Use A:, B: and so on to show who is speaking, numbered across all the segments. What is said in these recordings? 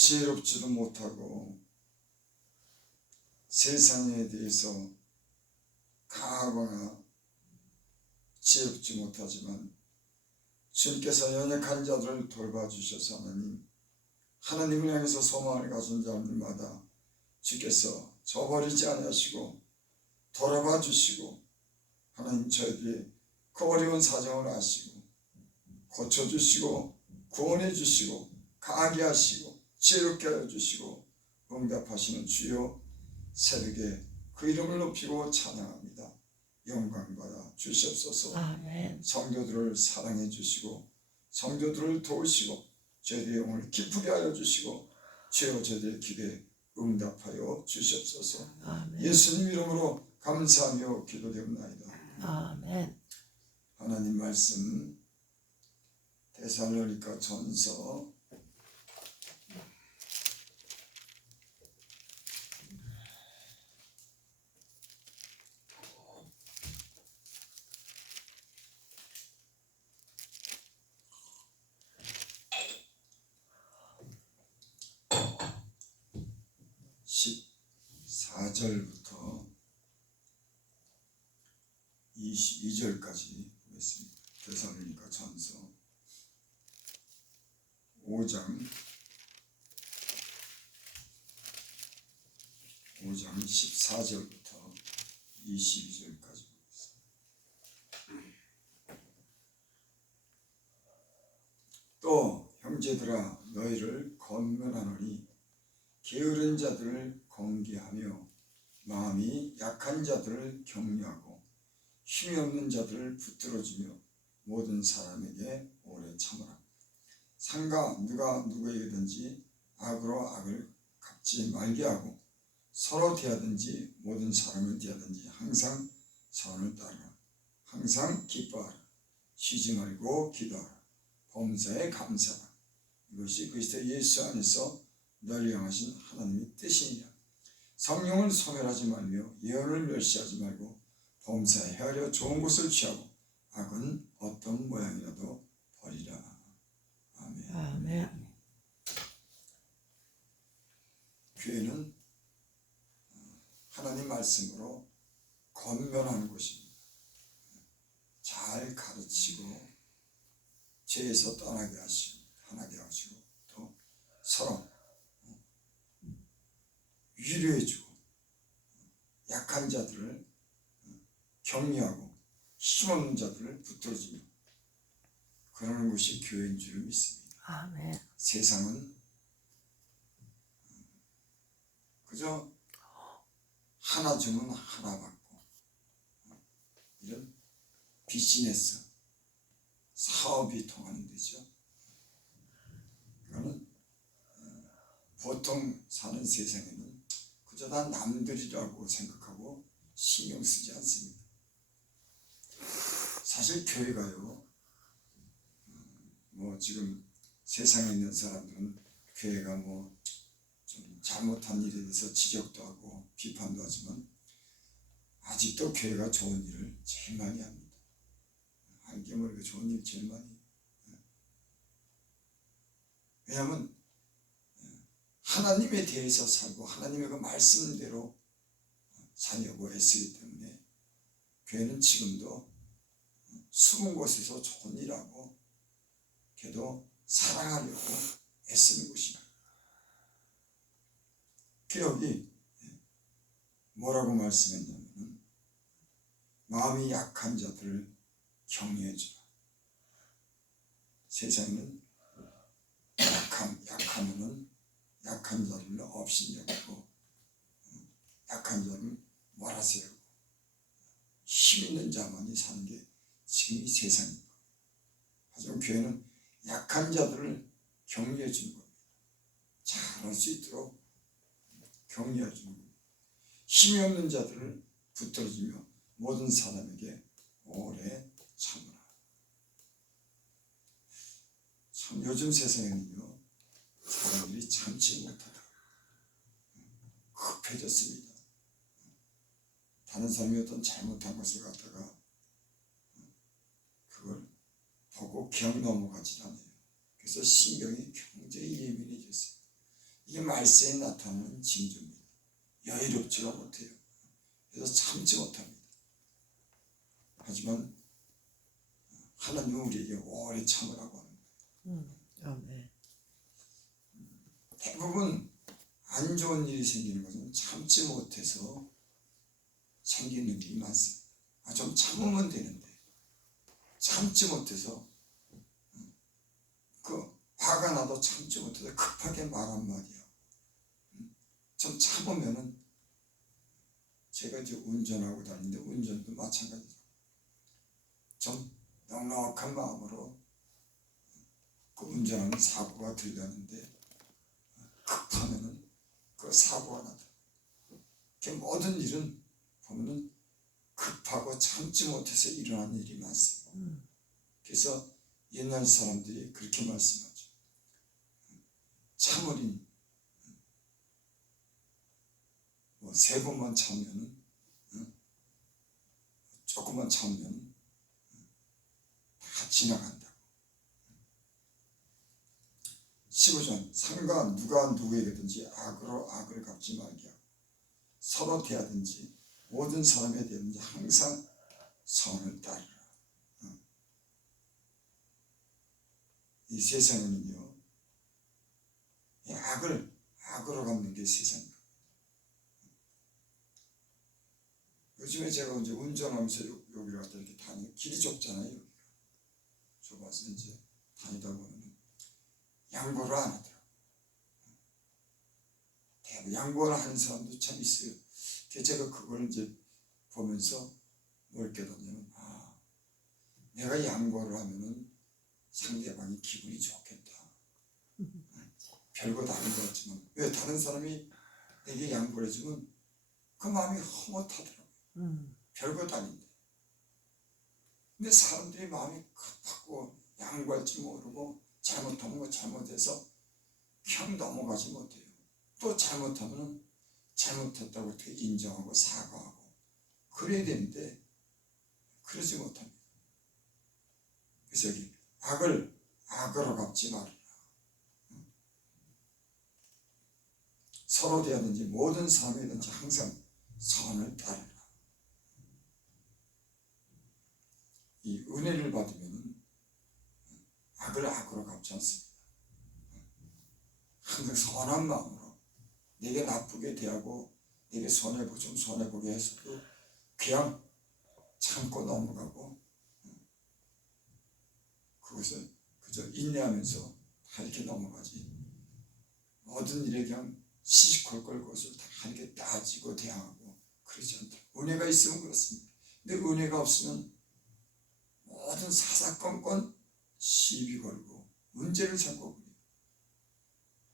A: 지혜롭지도 못하고 세상에 대해서 강하거나 지혜롭지 못하지만 주님께서 연약한 자들을 돌봐주셔서 하나님 하나님을 향해서 소망을 가진 자들마다 주께서 저버리지 아니하시고 돌아봐 주시고 하나님 저희들의 그 어려운 사정을 아시고 고쳐주시고 구원해 주시고 강하게 하시고 지혜롭게 하여 주시고 응답하시는 주여 새벽에 그 이름을 높이고 찬양합니다. 영광 받아 주시옵소서.
B: 아멘.
A: 성도들을 사랑해 주시고 성도들을 도우시고 저희들의 영혼을 기쁘게 하여 주시고 주여 저희들의 기도에 응답하여 주시옵소서.
B: 아멘.
A: 예수님 이름으로 감사하며 기도되옵나이다.
B: 아멘.
A: 하나님 말씀 데살로니가 전서 14절부터 22절까지 보겠습니다. 데살로니가 전서 5장 5장 14절부터 22절까지 보겠습니다. 또 형제들아 너희를 건면하노니 게으른 자들을 건기하며 마음이 약한 자들을 격려하고 힘이 없는 자들을 붙들어주며 모든 사람에게 오래 참으라. 상가 누가 누구에게든지 악으로 악을 갚지 말게 하고 서로 대하든지 모든 사람을 대하든지 항상 선을 따르라. 항상 기뻐하라. 쉬지 말고 기도하라. 범사에 감사하라. 이것이 그리스도 예수 안에서 널 향하신 하나님의 뜻이니라. 성령을 소멸하지 말며 예언을 멸시하지 말고 범사에 헤아려 좋은 것을 취하고 악은 어떤 모양이라도 버리라. 아멘. 교회는 하나님 말씀으로 건면하는 곳입니다. 잘 가르치고 죄에서 떠나게 하시고 하나게 하시고 또 서로 위로해주고 약한 자들을 격려하고 힘없는 자들을 붙들어주며 그러는 것이 교회인 줄 믿습니다.
B: 아멘.
A: 세상은 그저 하나 주면 하나 받고 이런 비즈니스 사업이 통하는 데죠. 그거는 어, 보통 사는 세상에는 그저 다 남들이라고 생각하고 신경 쓰지 않습니다. 사실 교회가요, 음, 뭐 지금 세상에 있는 사람들은 교회가 뭐 좀 잘못한 일에 대해서 지적도 하고 비판도 하지만 아직도 교회가 좋은 일을 제일 많이 합니다. 알게 모르게 좋은 일 제일 많이. 왜냐하면 예, 하나님에 대해서 살고 하나님의 그 말씀대로 살려고 애쓰기 때문에 교회는 지금도 숨은 곳에서 좋은 일하고 걔도 사랑하려고 애쓰는 곳입니다. 개혁이 뭐라고 말씀했냐면 마음이 약한 자들을 격려해 주라. 세상은 약함, 약하면은 약한 자를 업신여기고 약한 자를 몰아세우고 힘 있는 자만이 사는 게 지금 이 세상입니다. 하지만 교회는 약한 자들을 격려해 주는 겁니다. 잘할 수 있도록 격려해 주는 겁니다. 힘이 없는 자들을 붙들어주며 모든 사람에게 오래 참으라. 참 요즘 세상에는요 사람들이 참지 못하다. 급해졌습니다. 다른 사람이 어떤 잘못한 것을 갖다가 그걸 보고 그냥 넘어가질 않아요. 그래서 신경이 굉장히 예민해졌어요. 이게 말세에 나타나는 징조입니다. 여유롭지가 못해요. 그래서 참지 못합니다. 하지만 하나님은 우리에게 오래 참으라고 하는 거예요.
B: 음, 아멘.
A: 대부분 안 좋은 일이 생기는 것은 참지 못해서 생기는 일이 많습니다. 아, 좀 참으면 되는데 참지 못해서 음, 그 화가 나도 참지 못해서 급하게 말 한마디야. 음, 좀 참으면은 제가 이제 운전하고 다니는데 운전도 마찬가지죠. 좀 넉넉한 마음으로 그 운전하는 사고가 들렸는데 급하면은 그 사고가 나다. 그 모든 일은 보면은 급하고 참지 못해서 일어난 일이 많습니다.
B: 음,
A: 그래서 옛날 사람들이 그렇게 말씀하죠. 참으린 뭐세 번만 참으면은 응? 조금만 참으면 다 지나간다고. 15전 상가 누가 누구에게든지 악으로 악을 갚지 말게 하고 서로 대하든지 모든 사람에 대하든지 항상 선을 따르라. 응. 이 세상에는요, 이 악을 악으로 갚는 게 세상입니다. 요즘에 제가 이제 운전하면서 요- 여기를 갖다 이렇게 다니 길이 좁잖아요. 여기가. 좁아서 이제 다니다 보면 양보를 안 하더라고. 대부분 양보를 하는 사람도 참 있어요. 제가 그걸 이제 보면서 뭘 깨닫냐면 아 내가 양보를 하면은 상대방이 기분이 좋겠다. 별거 다른 것 같지만 왜 다른 사람이 내게 양보를 해주면 그 마음이 허뭇하더라고.
B: 음,
A: 별것 아닌데. 근데 사람들이 마음이 급하고 양보할 줄 모르고 잘못하면 거 잘못해서 그냥 넘어가지 못해요. 또 잘못하면 잘못했다고 어떻게 인정하고 사과하고 그래야 되는데 그러지 못합니다. 그래서 여기 악을 악으로 갚지 말아라. 응? 서로 대하든지 모든 사람이든지 항상 선을 따르라. 이 은혜를 받으면 악을 악으로 갚지 않습니다. 항상 선한 마음으로 내게 나쁘게 대하고 내게 손해보 좀 손해보게 해서도 그냥 참고 넘어가고 그것을 그저 인내하면서 다 이렇게 넘어가지 모든 일에 그냥 시시콜콜 그것을 다 이렇게 따지고 대항하고 그러지 않다. 은혜가 있으면 그렇습니다. 근데 은혜가 없으면 모든 사사건건 시비 걸고 문제를 삼고 그래요.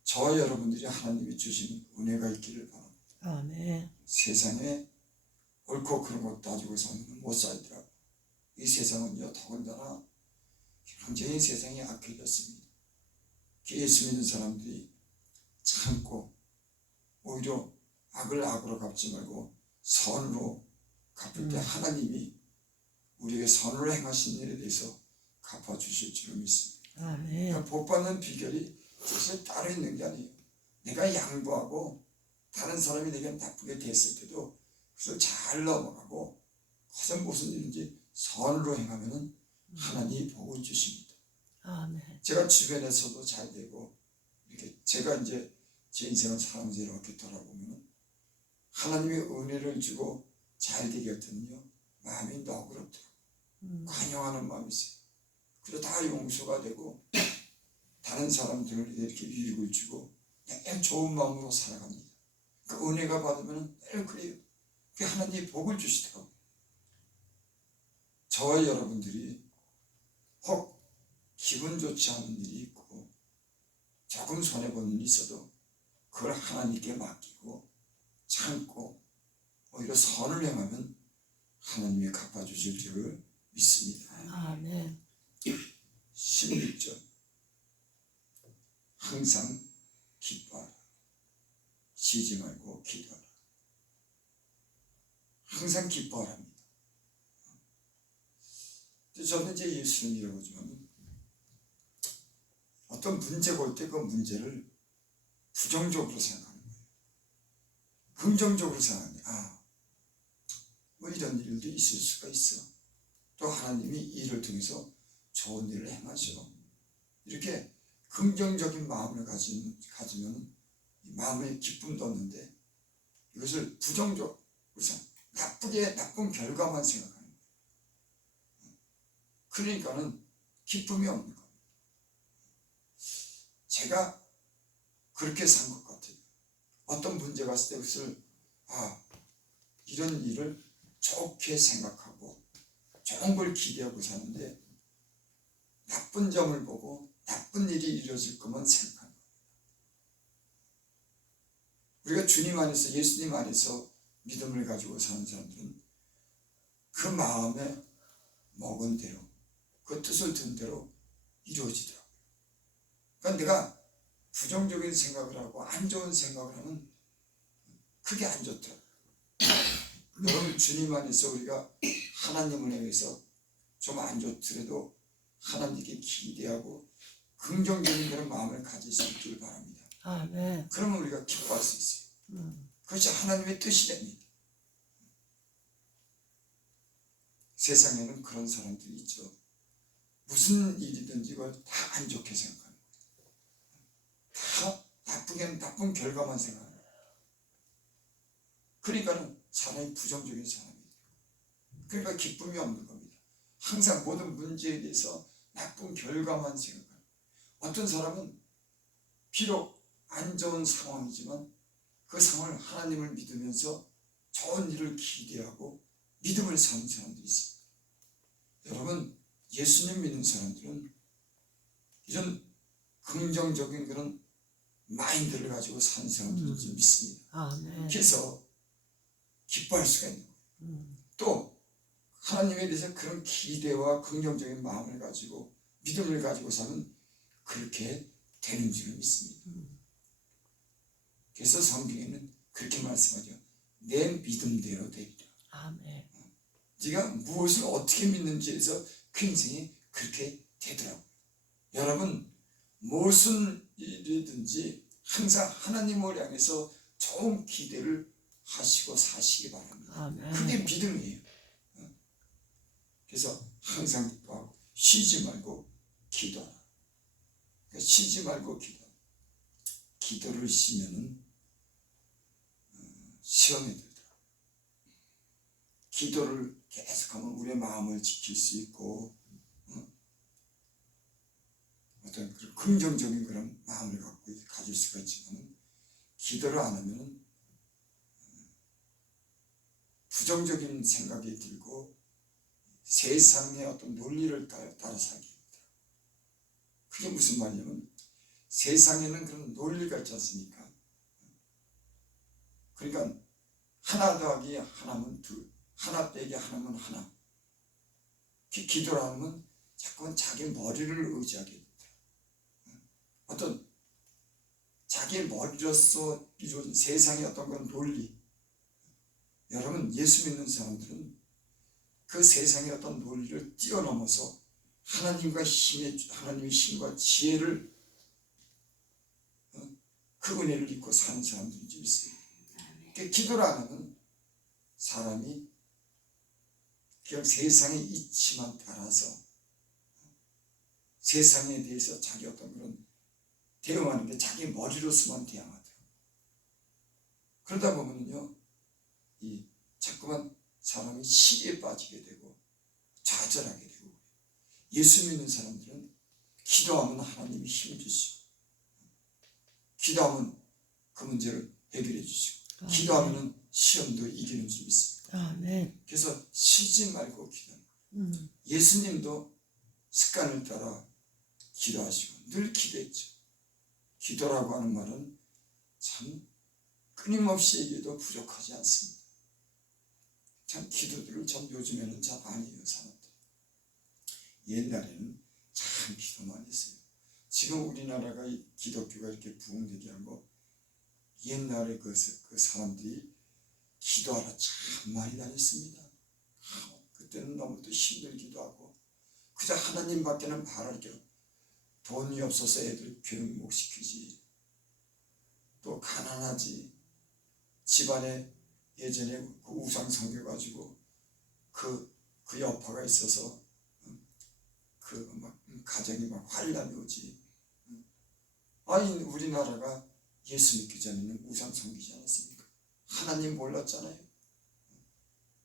A: 저와 여러분들이 하나님이 주신 은혜가 있기를 바랍니다.
B: 아멘.
A: 세상에 옳고 그런 거 따지고 살면 못 살더라고. 이 세상은요, 더군다나 굉장히 세상이 악해졌습니다. 예수 믿는 사람들이 참고 오히려 악을 악으로 갚지 말고 선으로 갚을 때
B: 음.
A: 하나님이 우리에게 선으로 행하신 일에 대해서 갚아주실 줄 믿습니다.
B: 아멘.
A: 그러니까 복 받는 비결이 사실 따로 있는 게 아니에요. 내가 양보하고 다른 사람이 내게 나쁘게 됐을 때도 그것을 잘 넘어가고 가장 무슨 일인지 선으로 행하면은 하나님이 복을 주십니다.
B: 아멘.
A: 제가 주변에서도 잘 되고 이렇게 제가 이제 제 인생을 살아면서 이렇게 돌아보면 하나님의 은혜를 주고 잘 되게 할 때는요 마음이 너그럽더라고요.
B: 음,
A: 관용하는 마음이 있어요. 그래서 다 용서가 되고 다른 사람들을 이렇게 유익을 주고 늘 좋은 마음으로 살아갑니다. 그 은혜가 받으면 늘 그래요. 그 하나님이 복을 주시더라고요. 저와 여러분들이 혹 기분 좋지 않은 일이 있고 조금 손해보는 일이 있어도 그걸 하나님께 맡기고 참고 오히려 선을 행하면 하나님이 갚아주실 줄을 믿습니다.
B: 아멘.
A: 16절 항상 기뻐하라 쉬지 말고 기도하라 항상 기뻐하랍니다 저는 이제 예수를 믿어보지만 어떤 문제가 올 때 그 문제를 부정적으로 생각하는 거예요. 긍정적으로 생각하는. 아, 뭐 이런 일도 있을 수가 있어. 또 하나님이 이 일을 통해서 좋은 일을 행하셔. 이렇게 긍정적인 마음을 가진, 가지면 이 마음에 기쁨도 얻는데 이것을 부정적으로 생각, 나쁘게, 나쁜 결과만 거예요. 그러니까는 기쁨이 없는 겁니다. 제가 그렇게 산 것 같아요. 어떤 문제가 있을 때 그것을, 아, 이런 일을 좋게 생각하고 좋은 걸 기대하고 사는데 나쁜 점을 보고 나쁜 일이 이루어질 것만 생각하는 거예요. 우리가 주님 안에서 예수님 안에서 믿음을 가지고 사는 사람들은 그 마음에 먹은 대로 그 뜻을 든 대로 이루어지더라고요. 그러니까 내가 부정적인 생각을 하고 안 좋은 생각을 하면 그게 안 좋더라고요. 여러분 주님 안에서 우리가 하나님을 향해서 좀 안 좋더라도 하나님께 기대하고 긍정적인 그런 마음을 가질 수 있기를 바랍니다.
B: 아멘.
A: 그러면 우리가 기뻐할 수 있어요.
B: 음,
A: 그것이 하나님의 뜻이 됩니다. 세상에는 그런 사람들이 있죠. 무슨 일이든지 그걸 다 안 좋게 생각하는 거예요. 다 나쁘게 나쁜 결과만 생각하는 거예요. 그러니까는 사람이 부정적인 사람이 돼요. 그러니까 기쁨이 없는 겁니다. 항상 모든 문제에 대해서 나쁜 결과만 생각하는 거예요. 어떤 사람은 비록 안 좋은 상황이지만 그 상황을 하나님을 믿으면서 좋은 일을 기대하고 믿음을 사는 사람들이 있습니다. 여러분, 예수님 믿는 사람들은 이런 긍정적인 그런 마인드를 가지고 사는 사람들인지 믿습니다.
B: 아멘.
A: 그래서 기뻐할 수가 있는 거예요.
B: 음,
A: 또 하나님에 대해서 그런 기대와 긍정적인 마음을 가지고 믿음을 가지고 사는 그렇게 되는 줄 믿습니다.
B: 음,
A: 그래서 성경에는 그렇게 말씀하죠. 내 믿음대로 되리라.
B: 아멘.
A: 네가 무엇을 어떻게 믿는지에서 그 인생이 그렇게 되더라고요. 여러분 무슨 일이든지 항상 하나님을 향해서 좋은 기대를 하시고 사시기 바랍니다.
B: 아멘.
A: 그게 믿음이에요. 어? 그래서 항상 기도하고 쉬지 말고 기도하라. 그러니까 쉬지 말고 기도. 기도를 쉬면은 어, 시험에 들더라. 기도를 계속하면 우리의 마음을 지킬 수 있고 어? 어떤 그런 긍정적인 그런 마음을 갖고 가질 수가 있지만 기도를 안 하면은 부정적인 생각이 들고 세상의 어떤 논리를 따라 살게 됩니다. 그게 무슨 말이냐면 세상에는 그런 논리가 있지 않습니까? 그러니까 하나 더하기 하나면 둘, 하나 빼기 하나면 하나. 기, 기도를 하면 자꾸만 자기 머리를 의지하게 됩니다. 어떤 자기 머리로서 이루어진 세상의 어떤 그런 논리, 여러분 예수 믿는 사람들은 그 세상의 어떤 논리를 뛰어넘어서 하나님과 힘의 하나님의 힘과 지혜를 어? 그 은혜를 입고 사는 사람들이 좀 있어요. 그 기도를 안 하면 사람이 그냥 세상의 이치만 따라서 세상에 대해서 자기 어떤 그런 대응하는데 자기 머리로서만 대응하더라고요. 그러다 보면요, 이 자꾸만 사람이 시기에 빠지게 되고 좌절하게 되고 예수 믿는 사람들은 기도하면 하나님이 힘 주시고 기도하면 그 문제를 해결해 주시고 기도하면 시험도 이기는 줄 믿습니다.
B: 아멘.
A: 그래서 쉬지 말고 기도하는 거예요.
B: 음,
A: 예수님도 습관을 따라 기도하시고 늘 기도했죠. 기도라고 하는 말은 참 끊임없이 얘기해도 부족하지 않습니다. 참 기도들을 참 요즘에는 잘안 해요 사람들. 옛날에는 참 기도 많이 했어요. 지금 우리나라가 이 기독교가 이렇게 부흥되게 한거 옛날에 그, 사- 그 사람들이 기도하러 참 많이 다녔습니다. 아, 그때는 너무도 힘들기도 하고 그저 하나님 밖에는 바랄 게 없- 돈이 없어서 애들 교육 못 시키지 또 가난하지 집안에 예전에 그 우상 섬겨가지고 그, 그 여파가 있어서 그 막 가정이 막 환란이 오지 아니 우리나라가 예수 믿기 전에는 우상 섬기지 않았습니까? 하나님 몰랐잖아요.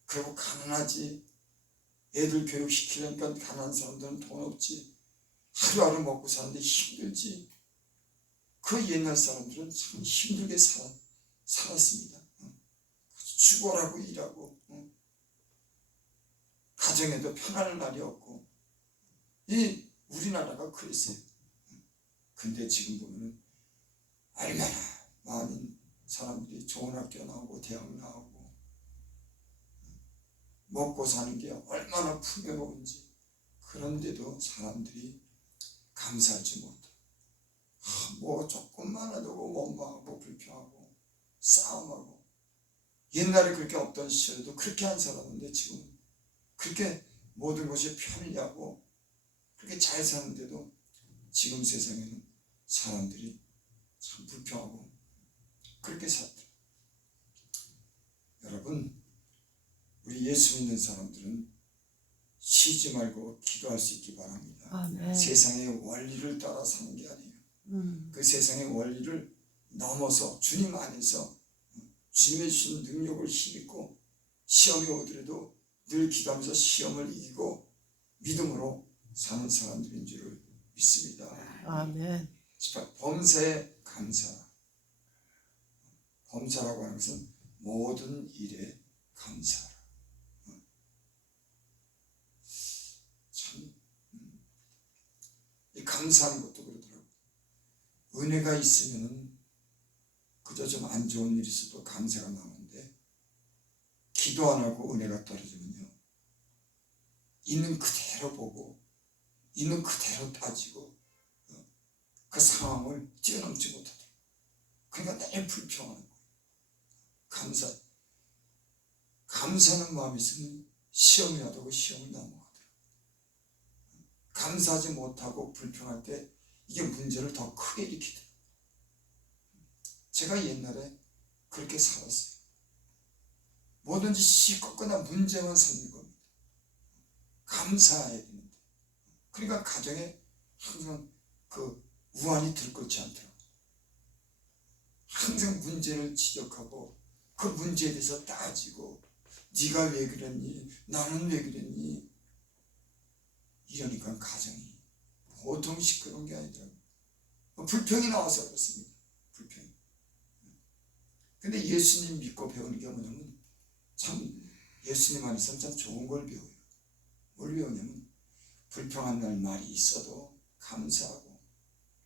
A: 그리고 가난하지. 애들 교육시키려니까 가난한 사람들은 돈 없지. 하루하루 먹고 사는데 힘들지. 그 옛날 사람들은 참 힘들게 살, 살았습니다. 어. 죽어라고 일하고 어. 가정에도 편할 날이 없고 이 우리나라가 그랬어요. 근데 지금 보면은 얼마나 많은 사람들이 좋은 학교 나오고 대학 나오고 먹고 사는 게 얼마나 풍요로운지 그런데도 사람들이 감사하지 못해. 아, 뭐 조금만 해도 원망하고 불평하고 싸움하고 옛날에 그렇게 없던 시절에도 그렇게 안 살았는데 지금 그렇게 모든 것이 편리하고 그렇게 잘 사는데도 지금 세상에는 사람들이 참 불평하고 그렇게 살다. 여러분, 우리 예수 믿는 사람들은 쉬지 말고 기도할 수 있기 바랍니다.
B: 아멘.
A: 세상의 원리를 따라 사는 게 아니에요.
B: 음.
A: 그 세상의 원리를 넘어서 주님 안에서 주님의 주신 능력을 힘입고 시험이 오더라도 늘 기도하면서 시험을 이기고 믿음으로 사는 사람들인 줄을 믿습니다.
B: 아멘.
A: 범사에 감사라. 범사라고 하는 것은 모든 일에 감사라. 어. 참, 음, 이 감사하는 것도 그러더라고. 은혜가 있으면은 그저 좀 안 좋은 일이 있어도 감사가 나오는데 기도 안 하고 은혜가 떨어지면요. 있는 그대로 보고 있는 그대로 따지고 그 상황을 뛰어넘지 못하더라고. 그러니까 늘 불평하는. 감사. 감사하는 마음이 있으면 시험이 그 시험을 넘어가더라고. 감사하지 못하고 불평할 때 이게 문제를 더 크게 일으키더라고. 제가 옛날에 그렇게 살았어요. 뭐든지 시끄거나 문제만 생긴 겁니다. 감사해야 되는데. 그러니까 가정에 항상 그 우환이 들끓지 않더라고. 항상 문제를 지적하고 그 문제에 대해서 따지고 네가 왜 그랬니? 나는 왜 그랬니? 이러니까 가정이 보통 시끄러운 게 아니더라고. 불평이 나와서 그렇습니다. 불평. 근데 예수님 믿고 배우는 게 뭐냐면 참 예수님 안에서는 참 좋은 걸 배워요. 뭘 배우냐면 불평한 날 말이 있어도 감사하고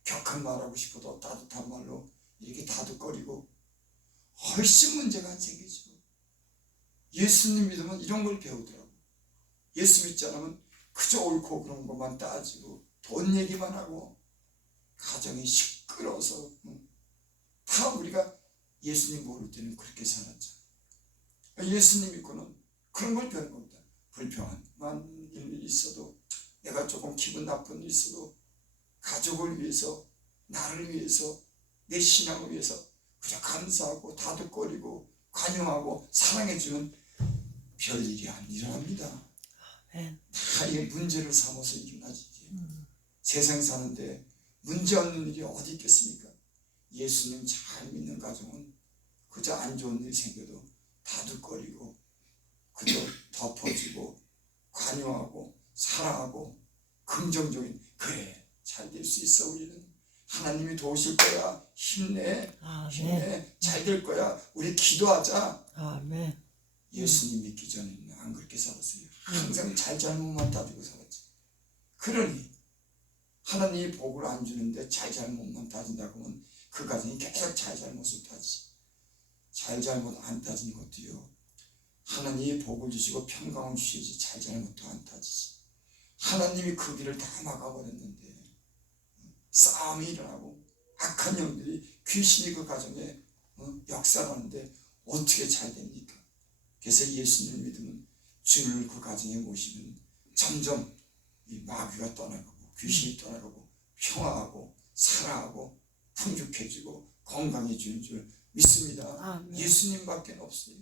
A: 격한 말하고 싶어도 따뜻한 말로 이렇게 다독거리고 훨씬 문제가 안 생기죠. 예수님 믿으면 이런 걸 배우더라고. 예수 믿지 않으면 그저 옳고 그런 것만 따지고 돈 얘기만 하고 가정이 시끄러워서 응. 다 우리가 예수님 모를 때는 그렇게 살았죠. 예수님 믿고는 그런 걸 배우는 겁니다. 불평한 일이 있어도 내가 조금 기분 나쁜 일이 있어도 가족을 위해서 나를 위해서 내 신앙을 위해서 감사하고 다독거리고 관용하고 사랑해주는 별일이 안 일어납니다. 다 이게 문제를 삼아서 일어나지.
B: 음.
A: 세상 사는데 문제 없는 일이 어디 있겠습니까? 예수님 잘 믿는 가정은 그저 안 좋은 일이 생겨도 다독거리고 그저 덮어주고 관여하고 사랑하고 긍정적인 그래 잘 될 수 있어 우리는 하나님이 도우실 거야 힘내
B: 아멘.
A: 힘내 잘 될 거야 우리 기도하자
B: 아멘.
A: 예수님 믿기 전에는 안 그렇게 살았어요. 항상 잘잘못만 따지고 살았지. 그러니 하나님이 복을 안 주는데 잘잘못만 따진다고 하면 그 가정이 계속 잘잘못을 따지. 잘잘못 안 따지는 것도요. 하나님이 복을 주시고 평강을 주시지 잘잘못도 안 따지지. 하나님이 그 길을 다 막아버렸는데 싸움이 일어나고 악한 영들이 귀신이 그 가정에 어, 역사하는데 어떻게 잘 됩니까? 그래서 예수님을 믿으면 주님을 그 가정에 모시면 점점 이 마귀가 떠나가고 귀신이 떠나가고 평화하고 사랑하고 풍족해지고 건강해지는 줄 믿습니다.
B: 아멘.
A: 예수님밖에 없어요.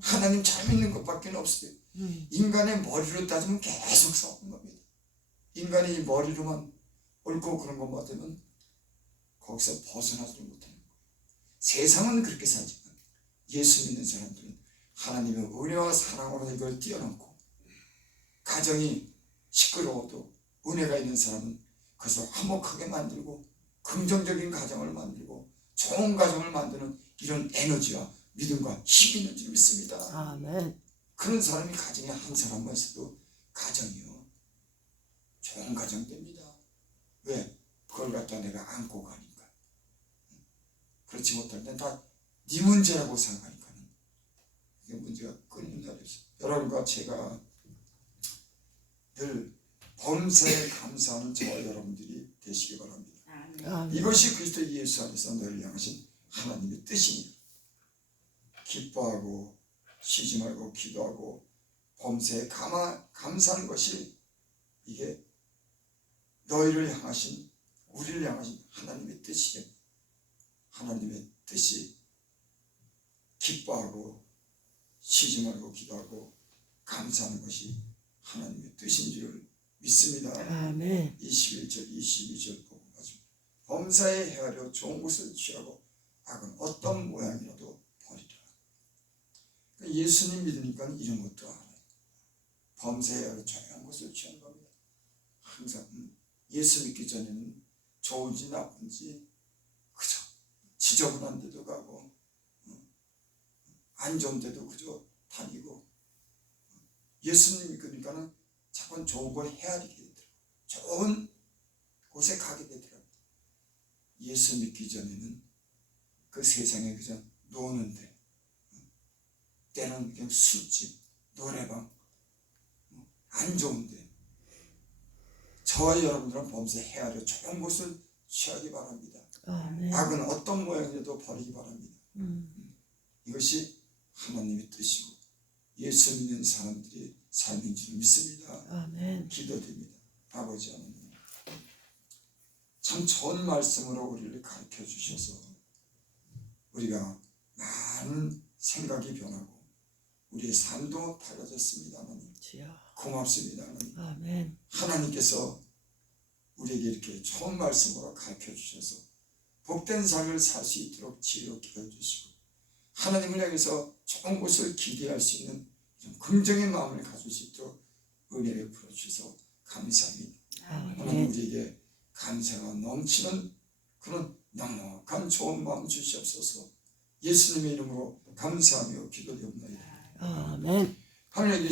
A: 하나님 잘 믿는 것밖에 없어요.
B: 음.
A: 인간의 머리로 따지면 계속 싸우는 겁니다. 인간이 이 머리로만 옳고 그런 것만 되면 거기서 벗어나지 못하는 거예요. 세상은 그렇게 살지만 예수 믿는 사람들은 하나님의 은혜와 사랑으로 이걸 뛰어넘고 가정이 시끄러워도 은혜가 있는 사람은 그것을 화목하게 만들고 긍정적인 가정을 만들고 좋은 가정을 만드는 이런 에너지와 믿음과 힘이 있는 줄 믿습니다.
B: 아멘.
A: 그런 사람이 가정에 한 사람만 있어도 가정이요 좋은 가정 됩니다. 왜? 그걸 갖다 내가 안고 가니까. 그렇지 못할 땐 다 네 문제라고 생각하니까는 이게 문제가 날이 없어요. 여러분과 제가 늘 범사에 감사하는 저와 여러분들이 되시기 바랍니다.
B: 아멘.
A: 이것이 그리스도 예수 안에서 너를 향하신 하나님의 뜻입니다. 기뻐하고 쉬지 말고 기도하고 범사에 감사하는 것이 이게 너희를 향하신 우리를 향하신 하나님의 뜻이에요. 하나님의 뜻이 기뻐하고 쉬지 말고 기도하고 감사하는 것이 하나님의 뜻인 줄 믿습니다.
B: 아멘.
A: 21절 22절 보고 가지고 범사에 헤아려 좋은 것을 취하고 악은 어떤 모양이라도 버리라. 그러니까 예수님 믿으니까 이런 것도 알아요. 범사에 헤아려 좋은 것을 음, 예수 믿기 전에는 좋은지 나쁜지 그저 지저분한 데도 가고 음, 안 좋은 데도 그저 다니고 예수님 믿으니까는 자꾸 좋은 걸 헤아리게 되더라고요. 좋은 곳에 가게 되더라고요. 예수 믿기 전에는 그 세상에 그저 노는데, 때는 그냥 술집, 노래방, 안 좋은데, 저와 여러분들은 범죄 헤아려 좋은 곳을 취하기 바랍니다.
B: 아멘.
A: 악은 어떤 모양이라도 버리기 바랍니다.
B: 음.
A: 이것이 하나님의 뜻이고 예수 믿는 사람들의 삶인 줄 믿습니다.
B: 아멘.
A: 기도드립니다. 아버지 하나님. 참 좋은 말씀으로 우리를 가르쳐 주셔서 우리가 많은 생각이 변하고 우리의 삶도 달라졌습니다. 하나님.
B: 주여.
A: 고맙습니다. 하나님.
B: 아멘.
A: 하나님께서 우리에게 이렇게 좋은 말씀으로 가르쳐 주셔서 복된 삶을 살 수 있도록 지혜롭게 해주시고 하나님을 향해서 좋은 것을 기대할 수 있는 긍정의 마음을 가질 수 있도록 은혜를 풀어주셔서 감사합니다. 하나님
B: 아멘.
A: 우리에게 감사가 넘치는 그런 넉넉한 좋은 마음 주시옵소서 예수님의 이름으로 감사하며 기도드립니다.
B: 아멘.
A: 하나님